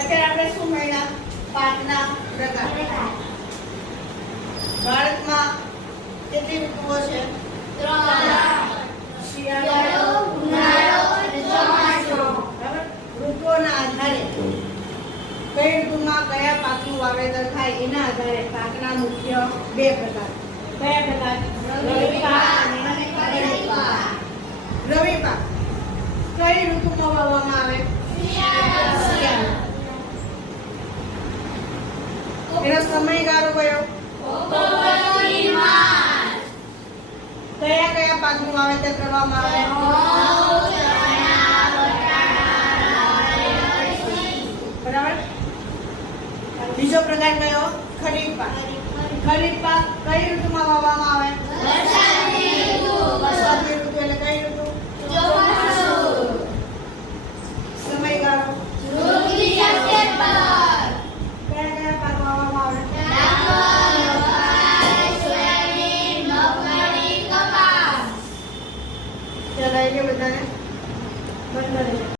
અત્યારે આપણે શું મળ્યા? પાકના પ્રકાર. ભારતમાં કેટલી ઋતુઓ છે? શિયાળો બરાબર? ઋતુઓના આધારે. કઈ ઋતુમાં કયા પાકનું વાવેતર થાય એના આધારે પાકના મુખ્ય બે પ્રકાર. કયા પ્રકાર? રવિ અને પાક. રવિ પાક. કઈ ઋતુમાં વાવવામાં આવે? શિયાળો એનો સમયગાળો કયો? કયા કયા પાકનું વાવેતર કરવામાં આવે? બરાબર? બીજો પ્રકાર કયો? ખરીફ પાક. ખરીફ પાક કઈ ઋતુમાં વાવવામાં આવે? ગયું બધાને બંધ કરી.